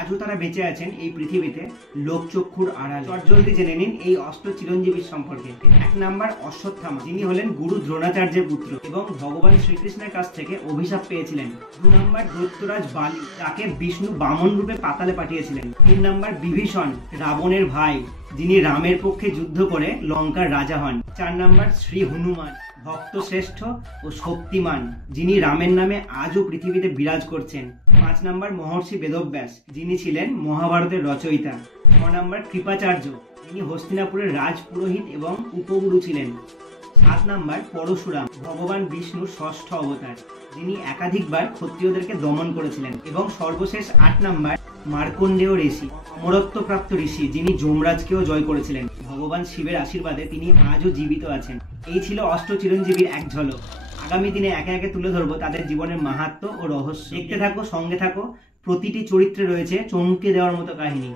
আজও তারা বেঁচে আছেন এই পৃথিবীতে লোকচক্ষুর আড়ালে। চটজলদি জেনে নিন এই অষ্ট চিরঞ্জীবীর সম্পর্কে। 1 নাম্বার অশ্বত্থামা, যিনি হলেন গুরু দ্রোণাচার্যের পুত্র এবং ভগবান শ্রীকৃষ্ণের কাছ থেকে অভিশাপ পেয়েছিলেন। 2 নাম্বার দৈত্যরাজ বালি, তাকে বিষ্ণু বামন রূপে পাতালে পাঠিয়েছিলেন। 3 নাম্বার বিভীষণ, রাবণের ভাই, যিনি রামের পক্ষে যুদ্ধ করে লঙ্কার রাজা হন। 4 নাম্বার শ্রী হনুমান, ভক্ত শ্রেষ্ঠ ও শক্তিমান, যিনি রামের নামে আজও পৃথিবীতে বিরাজ করছেন। 5 নাম্বার মহর্ষি বেদব্যাস, যিনি ছিলেন মহাভারতের রচয়িতা। 6 নাম্বার কৃপাচার্য, যিনি হস্তিনাপুরের রাজপুরোহিত এবং উপগুরু ছিলেন। 7 নাম্বার পরশুরাম, ভগবান বিষ্ণুর ষষ্ঠ অবতার, যিনি একাধিকবার ক্ষত্রিয়দেরকে দমন করেছিলেন। এবং সর্বশেষ 8 নাম্বার মার্কণ্ডেয় ঋষি, অমরত্বপ্রাপ্ত ঋষি, যিনি যমরাজকেও জয় করেছিলেন। ভগবান শিবের আশীর্বাদে তিনি আজও জীবিত আছেন। এই ছিল অষ্ট চিরঞ্জীবীর এক ঝলক। আগামী দিনে একে একে তুলে ধরবো তাদের জীবনের মাহাত্ম্য ও রহস্য। দেখতে থাকো, সঙ্গে থাকো। প্রতিটি চরিত্রে রয়েছে চমকে দেওয়ার মতো কাহিনী।